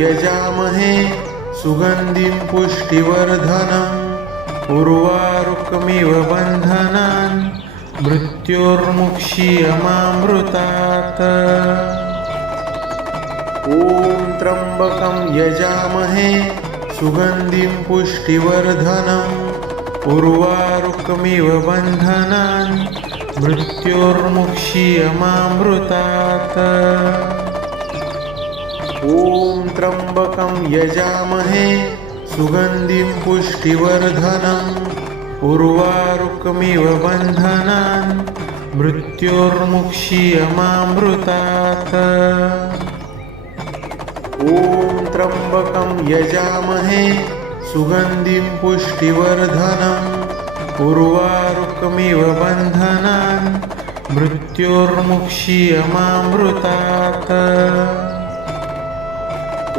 यजामहे सुगन्धिं पुष्टिवर्धनम् उर्वारुकमिव बन्धनान् मृत्योर्मुक्षीयमामृतात्। ॐ त्र्यम्बकं यजामहे सुगन्धिं पुष्टिवर्धनम् उर्वारुकमिव बन्धनान् मृत्योर्मुक्षीयमामृतात्। ॐ त्र्यम्बकं यजामहे सुगन्धिं पुष्टिवर्धनम् उर्वारुकमिव बन्धनान् मृत्योर्मुक्षीयमामृतात्। ॐ त्र्यम्बकं यजामहे सुगन्धिं पुष्टिवर्धनम् उर्वारुकमिव बन्धनान् मृत्योर्मुक्षीयमामृतात्। ॐ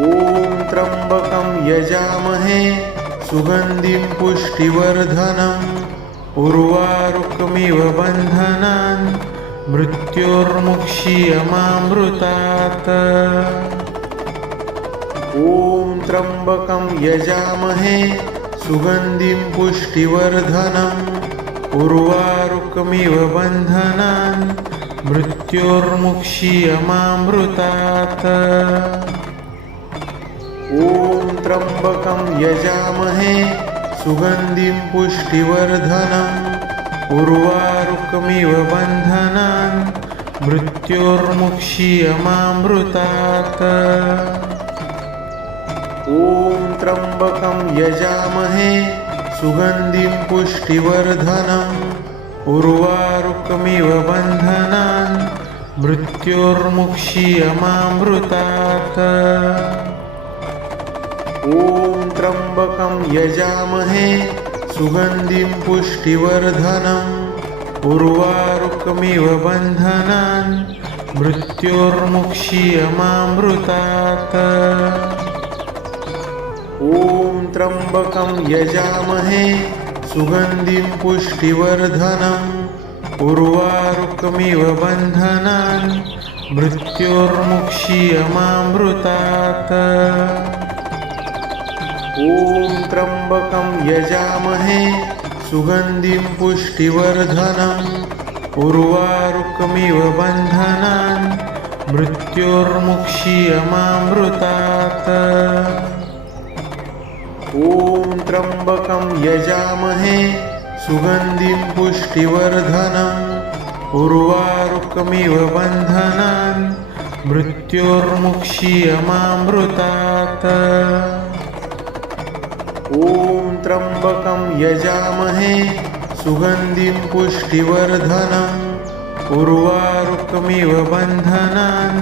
त्र्यम्बकं यजामहे सुगन्धिं पुष्टिवर्धनम् उर्वारुकमिव बन्धनान् मृत्योर्मुक्षीयमामृतात्। ॐ त्र्यम्बकं यजामहे सुगन्धिं पुष्टिवर्धनम् उर्वारुकमिव बन्धनान् मृत्योर्मुक्षीयमामृतात्। ॐ त्र्यम्बकं यजामहे सुगन्धिं पुष्टिवर्धनम् उर्वारुकमिव बन्धनान् मृत्योर्मुक्षीयमामृतात्। ॐ त्र्यम्बकं यजामहे सुगन्धिं पुष्टिवर्धनम् उर्वारुकमिव बन्धनान् मृत्योर्मुक्षीयमामृतात्। ॐ त्र्यम्बकं यजामहे सुगन्धिं पुष्टिवर्धनम् उर्वारुकमिव बन्धनान् मृत्योर्मुक्षीयमामृतात्। ॐ त्र्यम्बकं यजामहे सुगन्धिं पुष्टिवर्धनम् उर्वारुकमिव बन्धनान् मृत्योर्मुक्षीयमामृतात्। ॐ त्र्यम्बकं यजामहे सुगन्धिं पुष्टिवर्धनम् उर्वारुकमिव बन्धनान् मृत्योर्मुक्षीयमामृतात्। ॐ त्र्यम्बकं यजामहे सुगन्धिं पुष्टिवर्धनम् उर्वारुकमिव बन्धनान् मृत्योर्मुक्षीयमामृतात्। ॐ त्र्यम्बकं यजामहे सुगन्धिं पुष्टिवर्धनम् उर्वारुकमिव बन्धनान्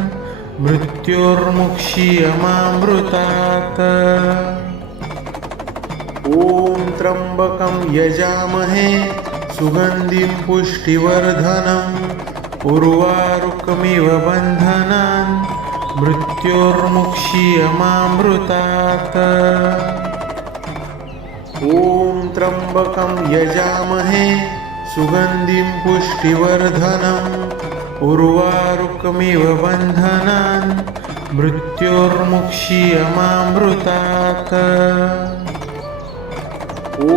मृत्योर्मुक्षीयमामृतात्। ॐ त्र्यम्बकं यजामहे सुगन्धिं पुष्टिवर्धनम् उर्वारुकमिव बन्धनान् मृत्योर्मुक्षीयमामृतात्। ॐ त्र्यम्बकं यजामहे सुगन्धिं पुष्टिवर्धनम् उर्वारुकमिव बन्धनान् मृत्योर्मुक्षीयमामृतात्। ॐ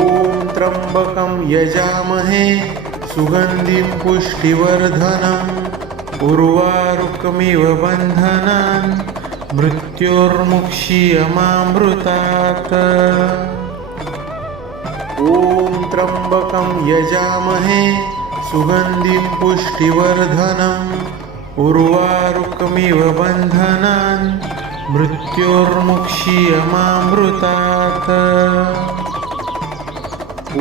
त्र्यम्बकं यजामहे सुगन्धिं पुष्टिवर्धनम् उर्वारुकमिव बन्धनान् मृत्योर्मुक्षीयमामृतात्। ॐ त्र्यम्बकं यजामहे सुगन्धिं पुष्टिवर्धनम् उर्वारुकमिव बन्धनान् मृत्योर्मुक्षीयमामृतात्। ॐ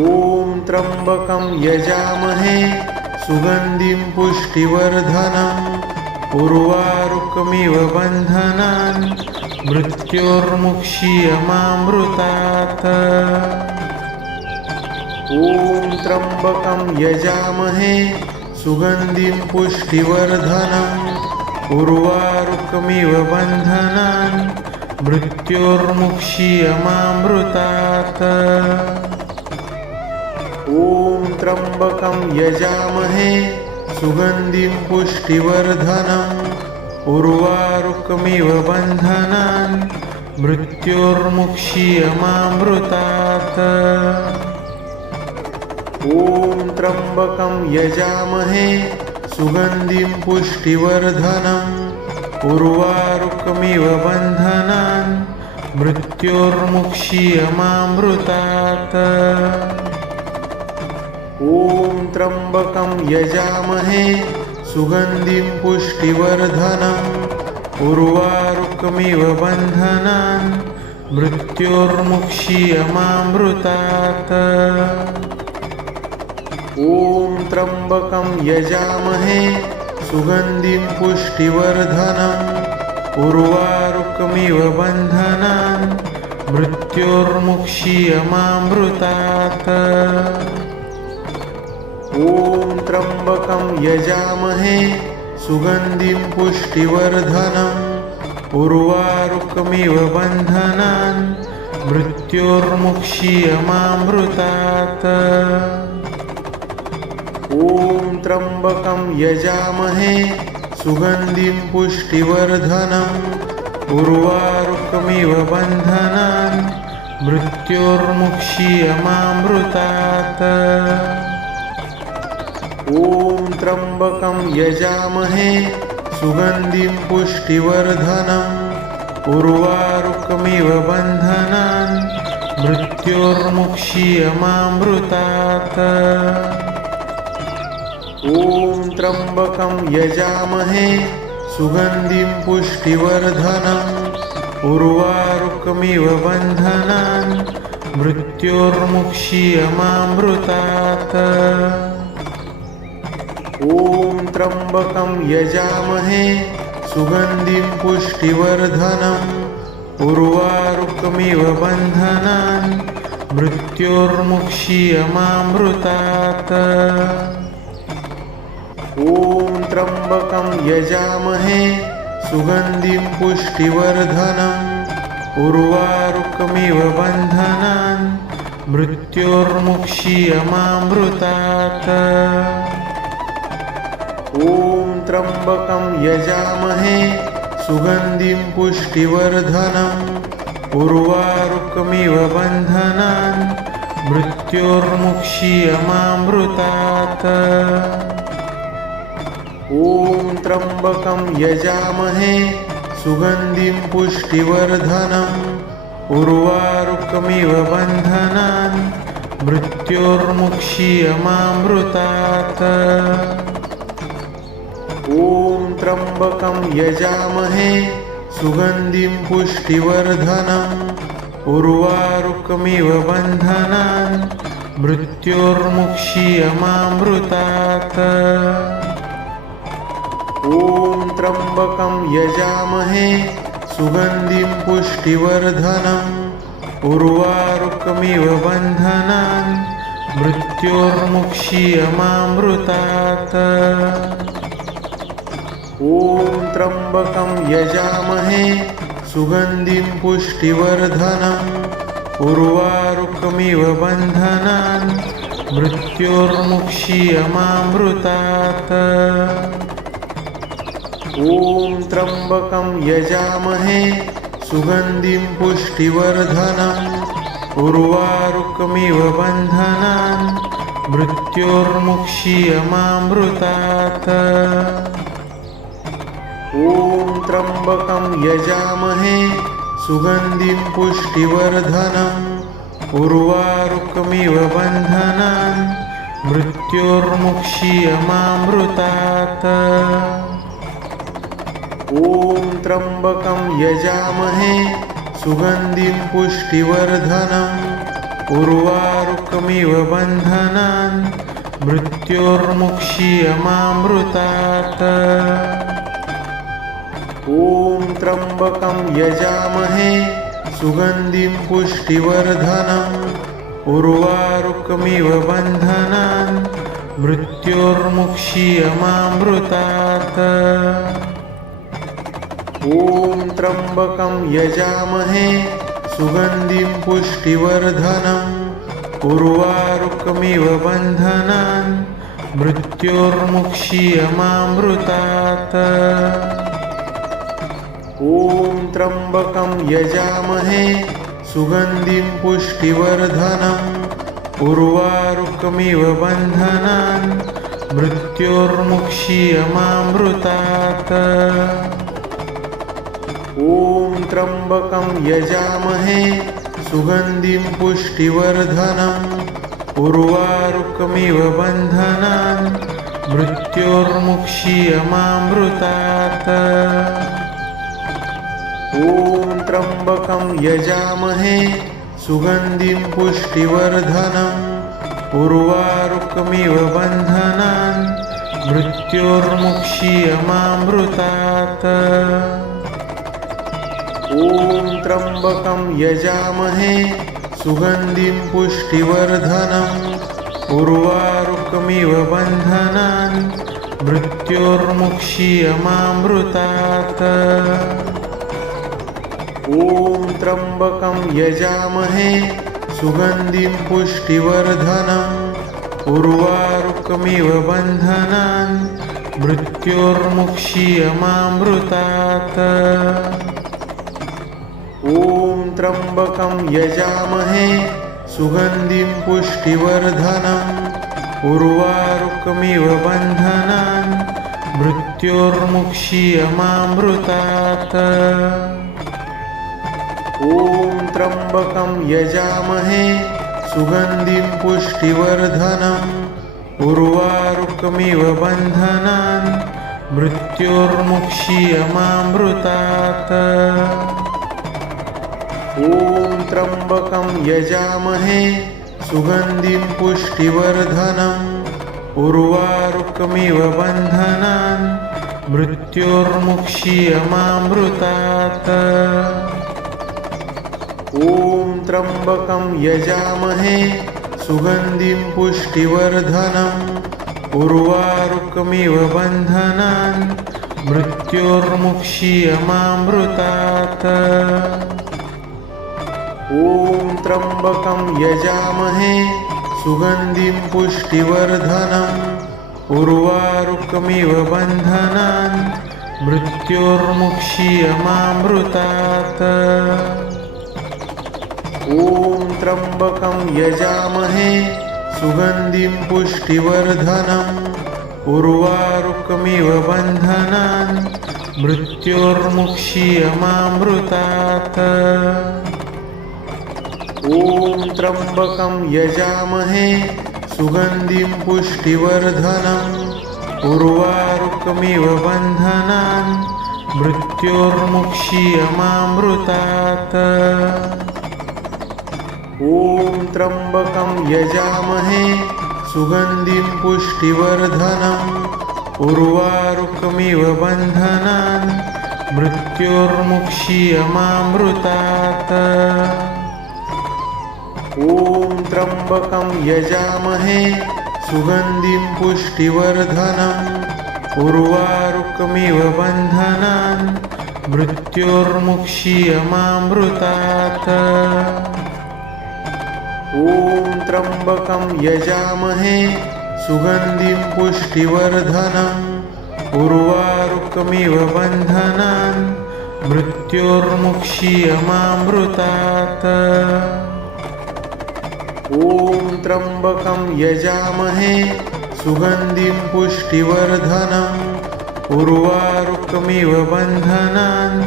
त्र्यम्बकं यजामहे सुगन्धिं पुष्टिवर्धनम् उर्वारुकमिव बन्धनान् मृत्योर्मुक्षीयमामृतात्। ॐ त्र्यम्बकं यजामहे सुगन्धिं पुष्टिवर्धनम् उर्वारुकमिव बन्धनान् मृत्योर्मुक्षीयमामृतात्। ॐ त्र्यम्बकं यजामहे सुगन्धिं पुष्टिवर्धनम् उर्वारुकमिव बन्धनान् मृत्योर्मुक्षीयमामृतात्। ॐ त्र्यम्बकं यजामहे सुगन्धिं पुष्टिवर्धनम् उर्वारुकमिव बन्धनान् मृत्योर्मुक्षीयमामृतात्। ॐ त्र्यम्बकं यजामहे सुगन्धिं पुष्टिवर्धनम् उर्वारुकमिव बन्धनान् मृत्योर्मुक्षीयमामृतात्। ॐ त्र्यम्बकं यजामहे सुगन्धिं पुष्टिवर्धनम् उर्वारुकमिव बन्धनान् मृत्योर्मुक्षीयमामृतात्। ॐ त्र्यम्बकं यजामहे सुगन्धिं पुष्टिवर्धनम् उर्वारुकमिव बन्धनान् मृत्योर्मुक्षीयमामृतात्। ॐ त्र्यम्बकं यजामहे सुगन्धिं पुष्टिवर्धनम् उर्वारुकमिव बन्धनान् मृत्योर्मुक्षीयमामृतात्। ॐ त्र्यम्बकं यजामहे सुगन्धिं पुष्टिवर्धनम् उर्वारुकमिव बन्धनान् मृत्योर्मुक्षीयमामृतात्। ॐ त्र्यम्बकं यजामहे सुगन्धिं पुष्टिवर्धनम् उर्वारुकमिव बन्धनान् मृत्योर्मुक्षीयमामृतात्। ॐ त्र्यम्बकं यजामहे सुगन्धिं पुष्टिवर्धनम् उर्वारुकमिव बन्धनान् मृत्योर्मुक्षीयमामृतात्। ॐ त्र्यम्बकं यजामहे सुगन्धिं पुष्टिवर्धनम् उर्वारुकमिव बन्धनान् मृत्योर्मुक्षीयमामृतात्। ॐ त्र्यम्बकं यजामहे सुगन्धिं पुष्टिवर्धनम् उर्वारुकमिव बन्धनान् मृत्योर्मुक्षीयमामृतात्। ॐ त्र्यम्बकं यजामहे सुगन्धिं पुष्टिवर्धनम् उर्वारुकमिव बन्धनान् मृत्योर्मुक्षीयमामृतात्। ॐ त्र्यम्बकं यजामहे सुगन्धिं पुष्टिवर्धनम् उर्वारुकमिव बन्धनान् मृत्योर्मुक्षीयमामृतात्। ॐ त्र्यम्बकं यजामहे सुगन्धिं पुष्टिवर्धनम् उर्वारुकमिव बन्धनान् मृत्योर्मुक्षीयमामृतात्। ॐ त्र्यम्बकं यजामहे सुगन्धिं पुष्टिवर्धनम् उर्वारुकमिव बन्धनान् मृत्योर्मुक्षीयमामृतात्। ॐ त्र्यम्बकं यजामहे सुगन्धिं पुष्टिवर्धनम् उर्वारुकमिव बन्धनान् मृत्योर्मुक्षीयमामृतात्। ॐ त्र्यम्बकं यजामहे सुगन्धिं पुष्टिवर्धनम् उर्वारुकमिव बन्धनान् मृत्योर्मुक्षीयमामृतात्। ॐ त्र्यम्बकं यजामहे सुगन्धिं पुष्टिवर्धनम् उर्वारुकमिव बन्धनान् मृत्योर्मुक्षीयमामृतात्। ॐ त्र्यम्बकं यजामहे सुगन्धिं पुष्टिवर्धनम् उर्वारुकमिव बन्धनान् मृत्योर्मुक्षीयमामृतात्। ॐ त्र्यम्बकं यजामहे सुगन्धिं पुष्टिवर्धनम् उर्वारुकमिव बन्धनान् मृत्योर्मुक्षीयमामृतात्। ॐ त्र्यम्बकं यजामहे सुगन्धिं पुष्टिवर्धनम् उर्वारुकमिव बन्धनान् मृत्योर्मुक्षीयमामृतात्। ॐ त्र्यम्बकं यजामहे सुगन्धिं पुष्टिवर्धनम् उर्वारुकमिव बन्धनान् मृत्योर्मुक्षीयमामृतात्। ॐ त्र्यम्बकं यजामहे सुगन्धिं पुष्टिवर्धनम् उर्वारुकमिव बन्धनान् मृत्योर्मुक्षीयमामृतात्। ॐ त्र्यम्बकं यजामहे सुगन्धिं पुष्टिवर्धनम् उर्वारुकमिव बन्धनान् मृत्योर्मुक्षीयमामृतात्। ॐ त्र्यम्बकं यजामहे सुगन्धिं पुष्टिवर्धनम् उर्वारुकमिव बन्धनान् मृत्योर्मुक्षीयमामृतात्। ॐ त्र्यम्बकं यजामहे सुगन्धिं पुष्टिवर्धनम् उर्वारुकमिव बन्धनान् मृत्योर्मुक्षीयमामृतात्। ॐ त्र्यम्बकं यजामहे सुगन्धिं पुष्टिवर्धनम् उर्वारुकमिव बन्धनान् मृत्योर्मुक्षीयमामृतात्। ॐ त्र्यम्बकं यजामहे सुगन्धिं पुष्टिवर्धनम् उर्वारुकमिव बन्धनान् मृत्योर्मुक्षीयमामृतात्। ॐ त्र्यम्बकं यजामहे सुगन्धिं पुष्टिवर्धनम् उर्वारुकमिव बन्धनान् मृत्योर्मुक्षीयमामृतात्। ॐ त्र्यम्बकं यजामहे सुगन्धिं पुष्टिवर्धनम् उर्वारुकमिव बन्धनान् मृत्योर्मुक्षीयमामृतात्। ॐ त्र्यम्बकं यजामहे सुगन्धिं पुष्टिवर्धनम् उर्वारुकमिव बन्धनान् मृत्योर्मुक्षीयमामृतात्। ॐ त्र्यम्बकं यजामहे सुगन्धिं पुष्टिवर्धनम् उर्वारुकमिव बन्धनान् मृत्योर्मुक्षीयमामृतात्। ॐ त्र्यम्बकं यजामहे सुगन्धिं पुष्टिवर्धनम् उर्वारुकमिव बन्धनान् मृत्योर्मुक्षीयमामृतात्। ॐ त्र्यम्बकं यजामहे सुगन्धिं पुष्टिवर्धनम् उर्वारुकमिव बन्धनान् मृत्योर्मुक्षीयमामृतात्। ॐ त्र्यम्बकं यजामहे सुगन्धिं पुष्टिवर्धनम् उर्वारुकमिव बन्धनान् मृत्योर्मुक्षीयमामृतात्। ॐ त्र्यम्बकं यजामहे सुगन्धिं पुष्टिवर्धनम् उर्वारुकमिव बन्धनान्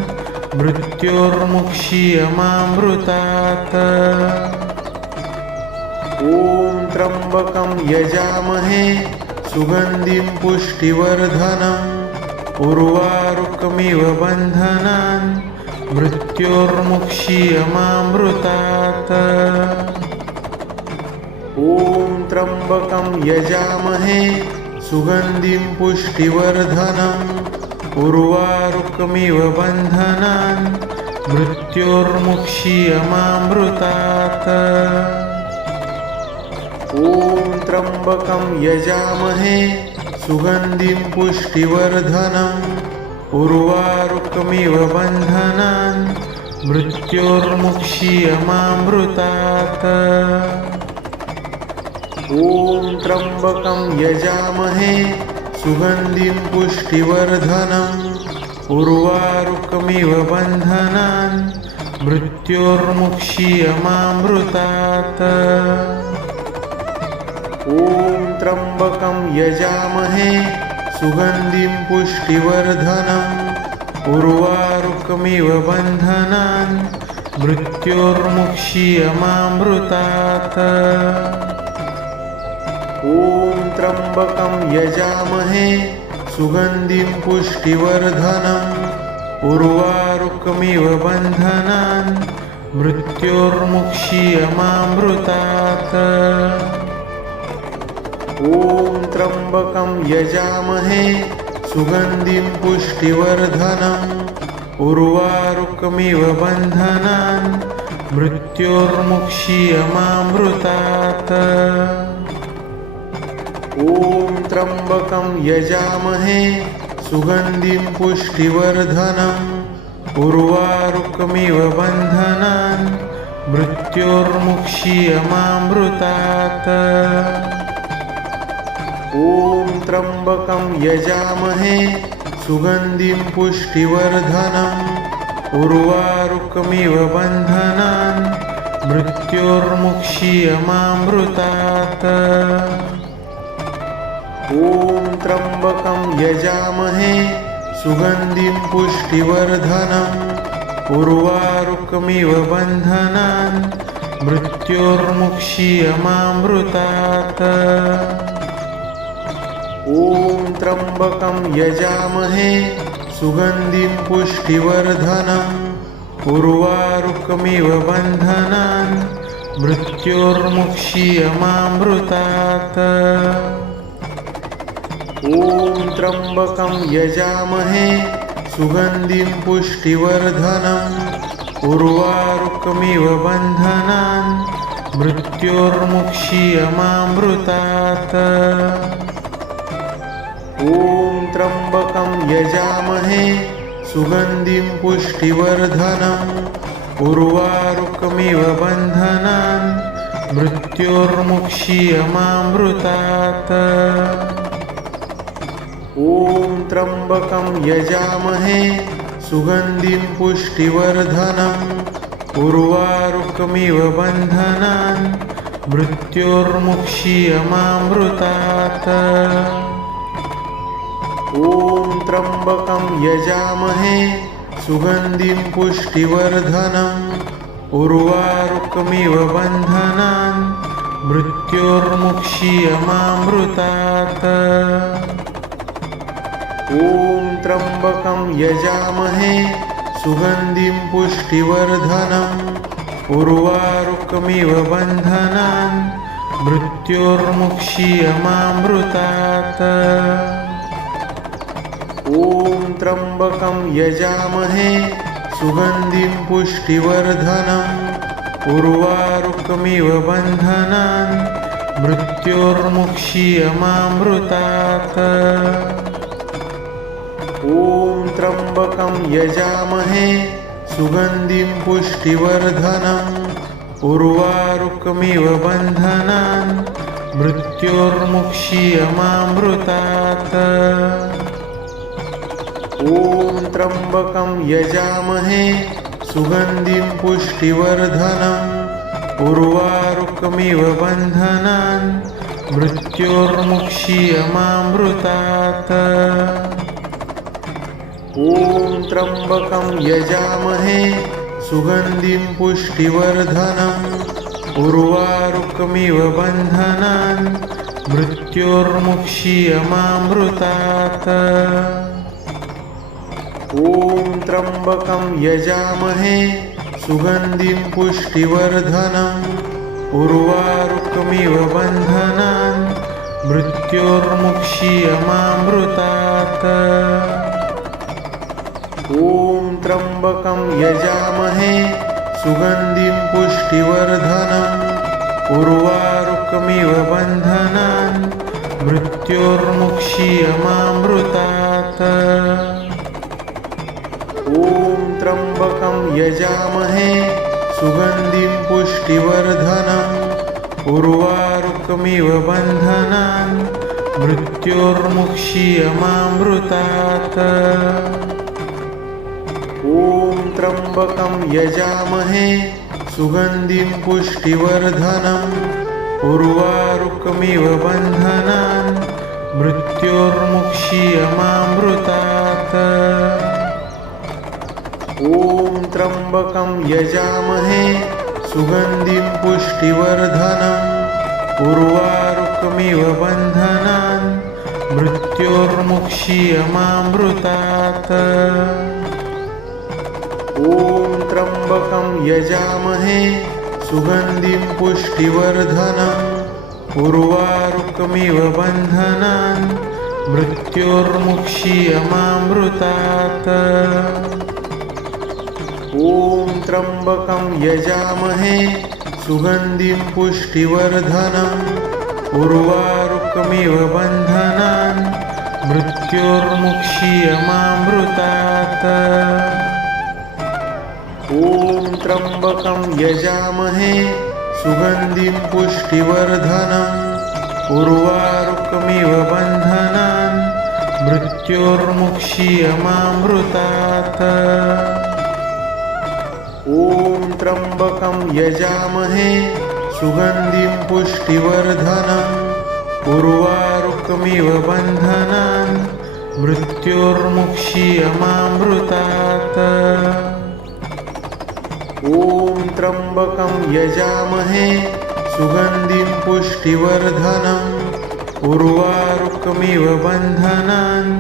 मृत्योर्मुक्षीयमामृतात्। ॐ त्र्यम्बकं यजामहे सुगन्धिं पुष्टिवर्धनम् उर्वारुकमिव बन्धनान् मृत्योर्मुक्षीयमामृतात्। ॐ त्र्यम्बकं यजामहे सुगन्धिं पुष्टिवर्धनम् उर्वारुकमिव बन्धनान् मृत्योर्मुक्षीयमामृतात्। ॐ त्र्यम्बकं यजामहे सुगन्धिं पुष्टिवर्धनम् उर्वारुकमिव बन्धनान् मृत्योर्मुक्षीयमामृतात्। ॐ त्र्यम्बकं यजामहे सुगन्धिं पुष्टिवर्धनम् उर्वारुकमिव बन्धनान् मृत्योर्मुक्षीयमामृतात्। ॐ त्र्यम्बकं यजामहे सुगन्धिं पुष्टिवर्धनम् उर्वारुकमिव बन्धनान् मृत्योर्मुक्षीयमामृतात्। ॐ त्र्यम्बकं यजामहे सुगन्धिं पुष्टिवर्धनम् उर्वारुकमिव बन्धनान् मृत्योर्मुक्षीयमामृतात्। ॐ त्र्यम्बकं यजामहे सुगन्धिं पुष्टिवर्धनम् उर्वारुकमिव बन्धनान् मृत्योर्मुक्षीयमामृतात्। ॐ त्र्यम्बकं यजामहे सुगन्धिं पुष्टिवर्धनम् उर्वारुकमिव बन्धनान् मृत्योर्मुक्षीयमामृतात्। ॐ त्र्यम्बकं यजामहे सुगन्धिं पुष्टिवर्धनम् उर्वारुकमिव बन्धनान् मृत्योर्मुक्षीयमामृतात्। ॐ त्र्यम्बकं यजामहे सुगन्धिं पुष्टिवर्धनम् उर्वारुकमिव बन्धनान् मृत्योर्मुक्षीयमामृतात्। ॐ त्र्यम्बकं यजामहे सुगन्धिं पुष्टिवर्धनम् उर्वारुकमिव बन्धनान् मृत्योर्मुक्षीयमामृतात्। ॐ त्र्यम्बकं यजामहे सुगन्धिं पुष्टिवर्धनम् उर्वारुकमिव बन्धनान् मृत्योर्मुक्षीयमामृतात्। ॐ त्र्यम्बकं यजामहे सुगन्धिं पुष्टिवर्धनम् उर्वारुकमिव बन्धनान् मृत्योर्मुक्षीयमामृतात्। ॐ त्र्यम्बकं यजामहे सुगन्धिं पुष्टिवर्धनम् उर्वारुकमिव बन्धनान् मृत्योर्मुक्षीयमामृतात्। ॐ त्र्यम्बकं यजामहे सुगन्धिं पुष्टिवर्धनम् उर्वारुकमिव बन्धनान् मृत्योर्मुक्षीयमामृतात्। ॐ त्र्यम्बकं यजामहे सुगन्धिं पुष्टिवर्धनम् उर्वारुकमिव बन्धनान् मृत्योर्मुक्षीयमामृतात्। ॐ त्र्यम्बकं यजामहे सुगन्धिं पुष्टिवर्धनम् उर्वारुकमिव बन्धनान् मृत्योर्मुक्षीयमामृतात्। ॐ त्र्यम्बकं यजामहे सुगन्धिं पुष्टिवर्धनम् उर्वारुकमिव बन्धनान् मृत्योर्मुक्षीयमामृतात्। ॐ त्र्यम्बकं यजामहे सुगन्धिं पुष्टिवर्धनम् उर्वारुकमिव बन्धनान् मृत्योर्मुक्षीयमामृतात्। ॐ त्र्यम्बकं यजामहे सुगन्धिं पुष्टिवर्धनम् उर्वारुकमिव बन्धनान् मृत्योर्मुक्षीयमामृतात्। ॐ त्र्यम्बकं यजामहे सुगन्धिं पुष्टिवर्धनम् उर्वारुकमिव बन्धनान् मृत्योर्मुक्षीयमामृतात्। ॐ त्र्यम्बकं यजामहे सुगन्धिं पुष्टिवर्धनम् उर्वारुकमिव बन्धनान् मृत्योर्मुक्षीयमामृतात्। ॐ त्र्यम्बकं यजामहे सुगन्धिं पुष्टिवर्धनम् उर्वारुकमिव बन्धनान् मृत्योर्मुक्षीयमामृतात्। ॐ ॐ त्र्यम्बकं यजामहे सुगन्धिं पुष्टिवर्धनम् उर्वारुकमिव बन्धनान् मृत्योर्मुक्षीयमामृतात्। ॐ त्र्यम्बकं यजामहे सुगन्धिं पुष्टिवर्धनम् उर्वारुकमिव बन्धनान् मृत्योर्मुक्षीयमामृतात्। ॐ त्र्यम्बकं यजामहे सुगन्धिं पुष्टिवर्धनम् उर्वारुकमिव बन्धनान् मृत्योर्मुक्षीयमामृतात्। ॐ त्र्यम्बकं यजामहे सुगन्धिं पुष्टिवर्धनम् उर्वारुकमिव बन्धनान् मृत्योर्मुक्षीयमामृतात्। ॐ त्र्यम्बकं यजामहे सुगन्धिं पुष्टिवर्धनम् उर्वारुकमिव बन्धनान् मृत्योर्मुक्षीयमामृतात्। ॐ त्र्यम्बकं यजामहे सुगन्धिं पुष्टिवर्धनम् उर्वारुकमिव बन्धनान् मृत्योर्मुक्षीयमामृतात्। ॐ त्र्यम्बकं यजामहे सुगन्धिं पुष्टिवर्धनम् उर्वारुकमिव बन्धनान्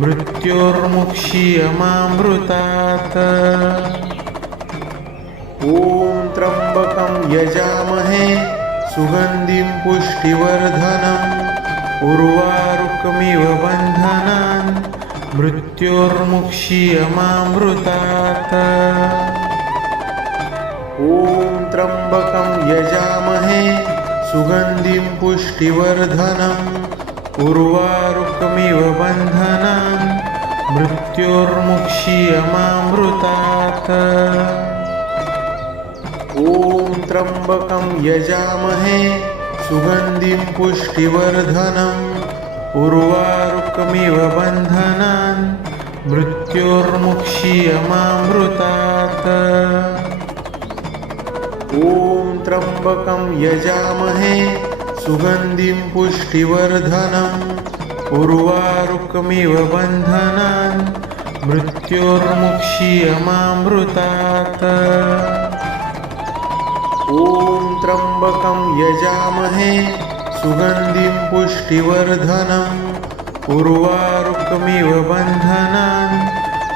मृत्योर्मुक्षीयमामृतात्। ॐ त्र्यम्बकं यजामहे सुगन्धिं पुष्टिवर्धनम् उर्वारुकमिव बन्धनान् मृत्योर्मुक्षीयमामृतात्। ॐ त्र्यम्बकं यजामहे सुगन्धिं पुष्टिवर्धनम् उर्वारुकमिव बन्धनान् मृत्योर्मुक्षीयमामृतात्। ॐ त्र्यम्बकं यजामहे सुगन्धिं पुष्टिवर्धनम् उर्वारुकमिव बन्धनान् मृत्योर्मुक्षीयमामृतात्। ॐ त्र्यम्बकं यजामहे सुगन्धिं पुष्टिवर्धनम् उर्वारुकमिव बन्धनान् मृत्योर्मुक्षीयमामृतात्। ॐ त्र्यम्बकं यजामहे सुगन्धिं पुष्टिवर्धनम् उर्वारुकमिव बन्धनान्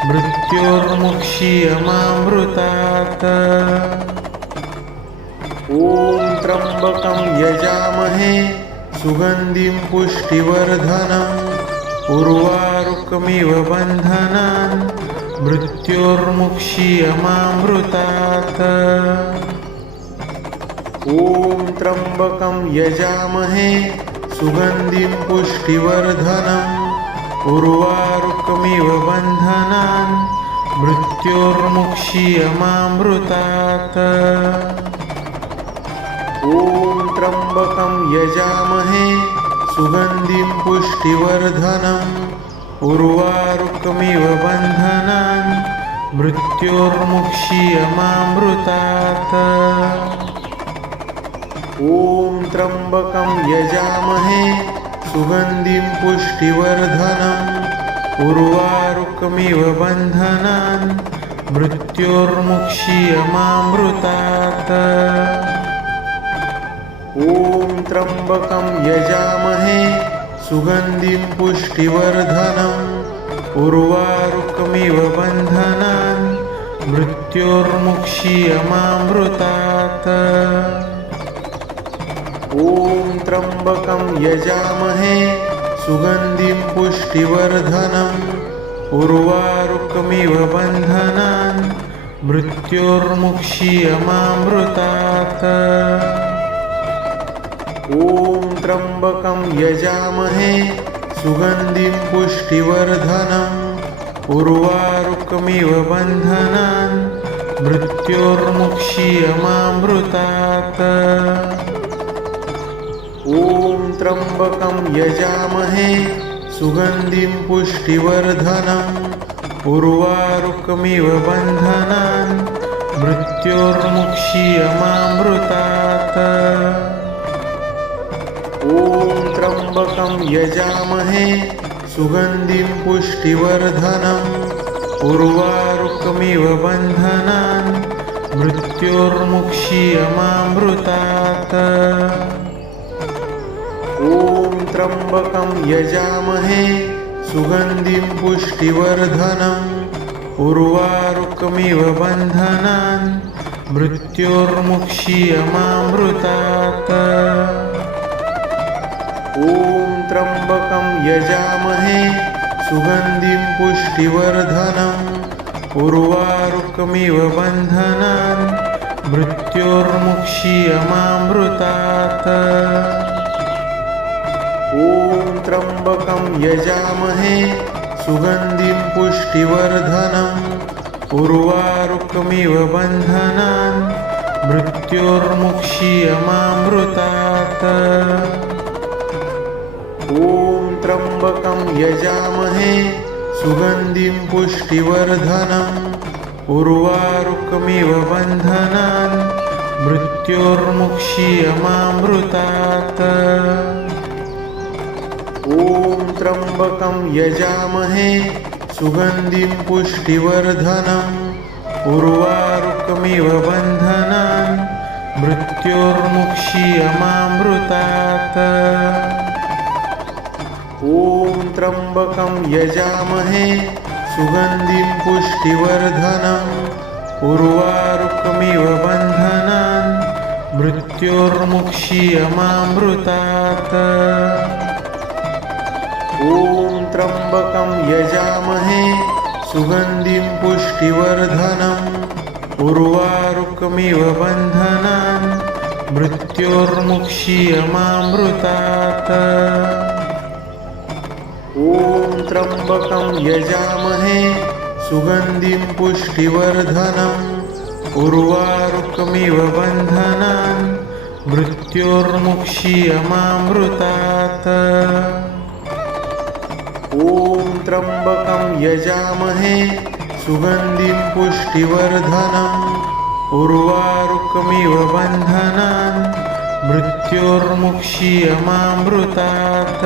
मृत्योर्मुक्षीयमामृतात्। ॐ त्र्यम्बकं यजामहे सुगन्धिं पुष्टिवर्धनम् उर्वारुकमिव बन्धनान् मृत्योर्मुक्षीयमामृतात्। ॐ त्र्यम्बकं यजामहे सुगन्धिं पुष्टिवर्धनम् उर्वारुकमिव बन्धनान् मृत्योर्मुक्षीयमामृतात्। ॐ त्र्यम्बकं यजामहे सुगन्धिं पुष्टिवर्धनम् उर्वारुकमिव बन्धनान् मृत्योर्मुक्षीयमामृतात्। ॐ त्र्यम्बकं यजामहे सुगन्धिं पुष्टिवर्धनम् उर्वारुकमिव बन्धनान् मृत्योर्मुक्षीयमामृतात्। ॐ त्र्यम्बकं यजामहे सुगन्धिं पुष्टिवर्धनम् उर्वारुकमिव बन्धनान् मृत्योर्मुक्षीयमामृतात्। ॐ त्र्यम्बकं यजामहे सुगन्धिं पुष्टिवर्धनम् उर्वारुकमिव बन्धनान् मृत्योर्मुक्षीयमामृतात्। ॐ त्र्यम्बकं यजामहे सुगन्धिं पुष्टिवर्धनम् उर्वारुकमिव बन्धनान् मृत्योर्मुक्षीयमामृतात्। ॐ त्र्यम्बकं यजामहे सुगन्धिं पुष्टिवर्धनम् उर्वारुकमिव बन्धनान् मृत्योर्मुक्षीयमामृतात्। ॐ त्र्यम्बकं यजामहे सुगन्धिं पुष्टिवर्धनम् उर्वारुकमिव बन्धनान् मृत्योर्मुक्षीयमामृतात्। ॐ त्र्यम्बकं यजामहे सुगन्धिं पुष्टिवर्धनम् उर्वारुकमिव बन्धनान् मृत्योर्मुक्षीयमामृतात्। ॐ त्र्यम्बकं यजामहे सुगन्धिं पुष्टिवर्धनम् उर्वारुकमिव बन्धनान् मृत्योर्मुक्षीयमामृतात्। ॐ त्र्यम्बकं यजामहे सुगन्धिं पुष्टिवर्धनम् उर्वारुकमिव बन्धनान् मृत्योर्मुक्षीयमामृतात्। ॐ त्र्यम्बकं यजामहे सुगन्धिं पुष्टिवर्धनम् उर्वारुकमिव बन्धनान् मृत्योर्मुक्षीयमामृतात्। ॐ त्र्यम्बकं यजामहे सुगन्धिं पुष्टिवर्धनम् उर्वारुकमिव बन्धनान् मृत्योर्मुक्षीयमामृतात्। ॐ त्र्यम्बकं यजामहे सुगन्धिं पुष्टिवर्धनम् उर्वारुकमिव बन्धनान् मृत्योर्मुक्षीयमामृतात्। ॐ त्र्यम्बकं यजामहे सुगन्धिं पुष्टिवर्धनम् उर्वारुकमिव बन्धनान् मृत्योर्मुक्षीयमामृतात्। ॐ त्र्यम्बकं यजामहे सुगन्धिं पुष्टिवर्धनम् उर्वारुकमिव बन्धनान् मृत्योर्मुक्षीयमामृतात्। ॐ त्र्यम्बकं यजामहे सुगन्धिं पुष्टिवर्धनम् उर्वारुकमिव बन्धनान् मृत्योर्मुक्षीयमामृतात्।